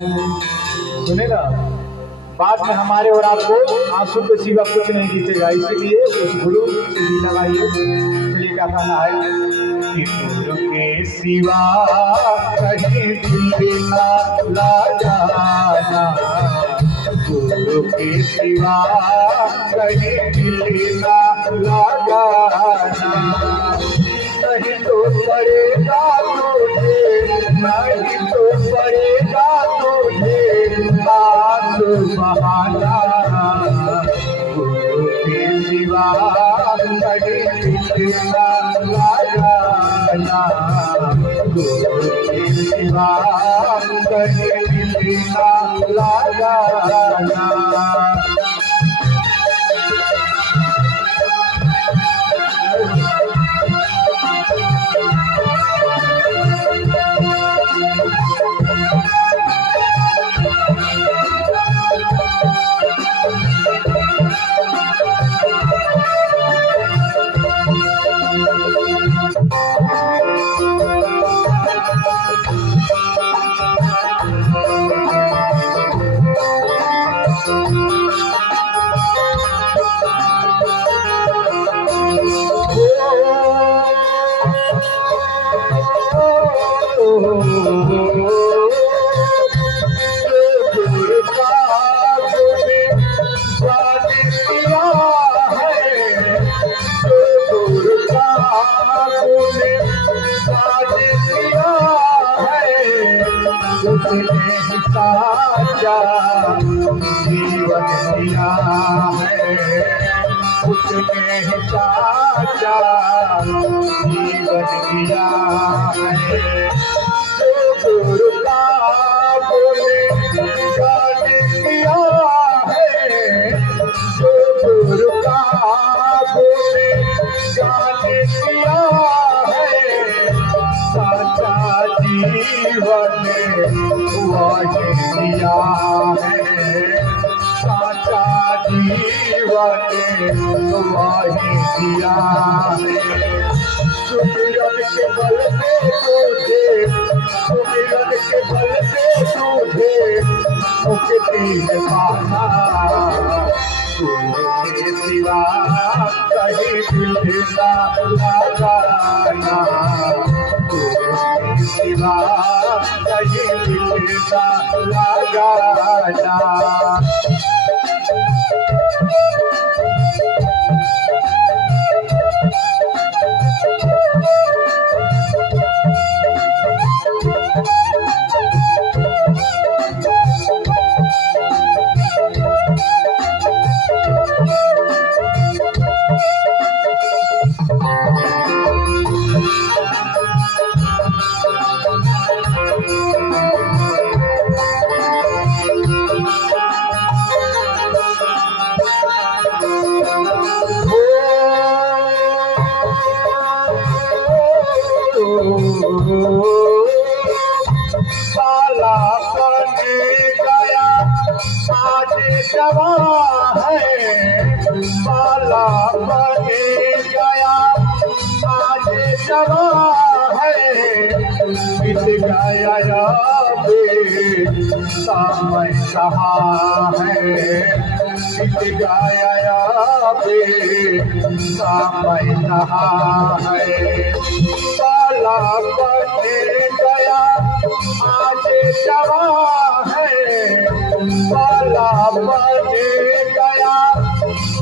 सुने ना, बाद में हमारे और आपको आंसू के सिवा कुछ नहीं दिखेगा, इसीलिए उस गुरु से भी लगाइए। चलिए क्या कहना है कि गुरु के सिवा कहीं दिल ना लगाना, गुरु के सिवा कहीं दिल ना लगाना, नहीं तो पड़ेगा तुझे, नहीं तो पड़ेगा तुझे बात बहाना, गुरु के सिवा कहीं दिल ना लगाना, गुरु के सिवा कहीं दिल ना लगाना। साचा जीवन दिया है, उसने साचा जीवन दिया है, जो गुरु का बोले गान दिया है, जो गुरु का बोले गान दिया है, साचा जीवन वही दिया है, साचा जीवन वही दिया है। सुमिरन के बल से तुझे, सुमिरन के बल से तुझे मुक्ति पाना, गुरु के सिवा कहीं दिल ना लगाना, गुरु के सिवा कहीं दिल ना लगाना। साला बने गया आज जवा है, साला बने गया आज जवा है, बीत गया बे समय कहा है, बीत गया बे समय कहा है, साला बने गया आज जवा है, साला बने गया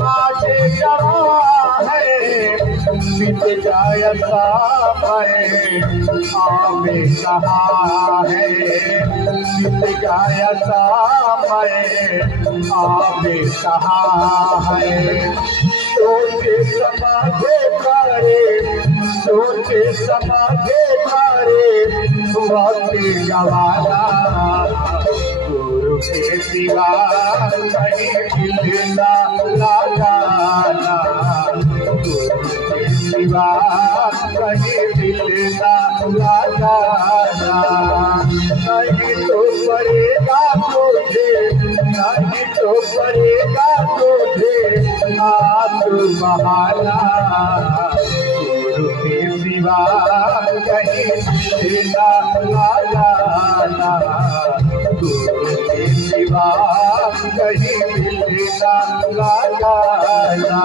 आज जवा है, बीत जाए समय आवे कहा है, बीत जाए समय आवे कहा है, सोचे समाधे करे, सोचे समाधे करे वक्त गवाना, गुरु के सिवा कहीं दिल ना लगाना, गुरु के सिवा कहीं दिल ना लगाना, नहीं तो पड़ेगा तुझे, नहीं तो पड़ेगा तुझे हाथ बहाना, गुरु के सिवा कहीं दिल ना लगाना, गुरु सिवा कहीं मिलना लगाना।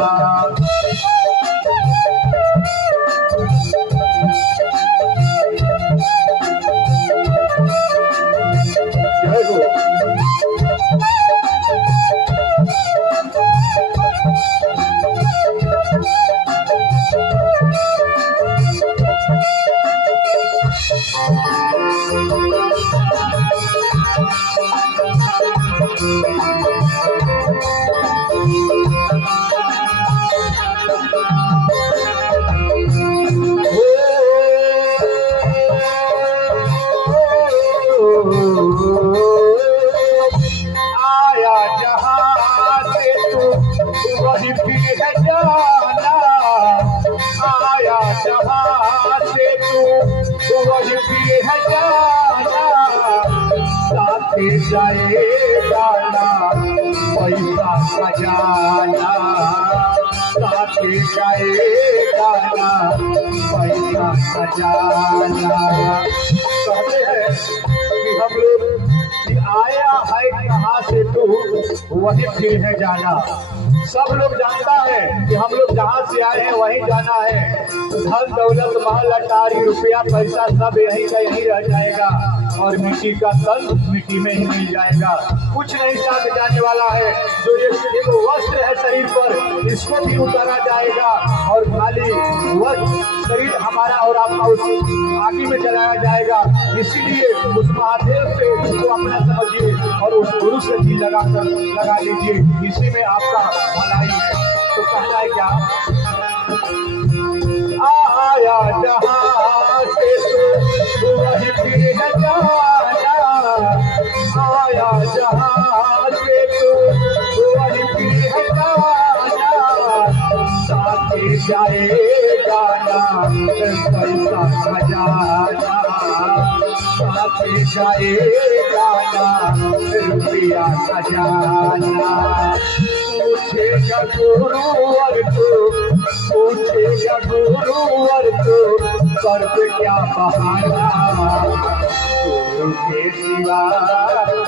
आया जहाँ से तू वही फिर है जाना, आया जहाँ से तू वही फिर है जाना। साथे जाएगा ना पैसा खजाना, साथे जाएगा ना पैसा खजाना। कहते हैं कि हम लोग आया है कहाँ से तू वही फिर है जाना। सब लोग जानता है कि हम लोग जहाँ से आए हैं वहीं जाना है। धन दौलत महल अटारी रुपया पैसा सब यहीं का यहीं रह जाएगा और मिट्टी का तन मिट्टी में ही मिल जाएगा। कुछ नहीं साथ जाने वाला है। जो एक वस्त्र है शरीर पर इसको भी उतारा जाएगा और खाली वस्त्र शरीर हमारा और आपका उस आगे में चलाया जाएगा। इसीलिए उस महादेव से उसको अपना समझिए और उस गुरु से भी लगा लीजिए। इसी में आपका भलाई है। तो कहना है क्या, आया जहाँ से तू वही फिर है जाना, आया जहाँ से तू वही फिर है जाना। साथे जाएगा ना पैसा खजाना, साथे जाएगा ना रुपया खजाना। पूछेगा गुरुवर को, पूछेगा गुरुवर को कर दे क्या बहाना। गुरु के सिवा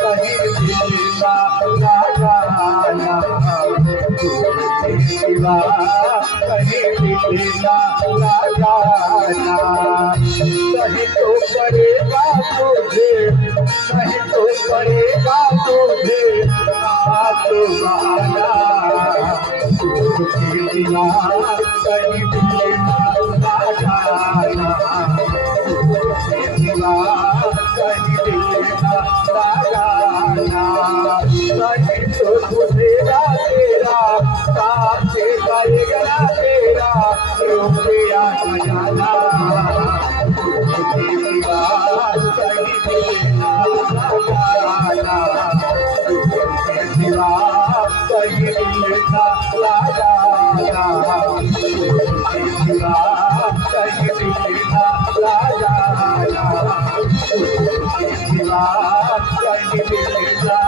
कहीं मिलना लगाना, गुरु के सिवा कहीं मिलना लगाना। कहीं तो करेगा तुझे, कहीं तो करेगा तुझे तो बहाना। गुरु के सिवा कहीं मिलना लगाना, गुरु के सिवा कहीं मिलना लगाना। कहीं तो तुझेगा तेरा साथ करेगा तेरा रुपया खजाना। गुरु के सिवा कहीं मिलना लगाना, गुरु के सिवा कहीं मिलना लगाना, गुरु के सिवा कहीं मिलना लगाना, गुरु के सिवा कहीं मिलना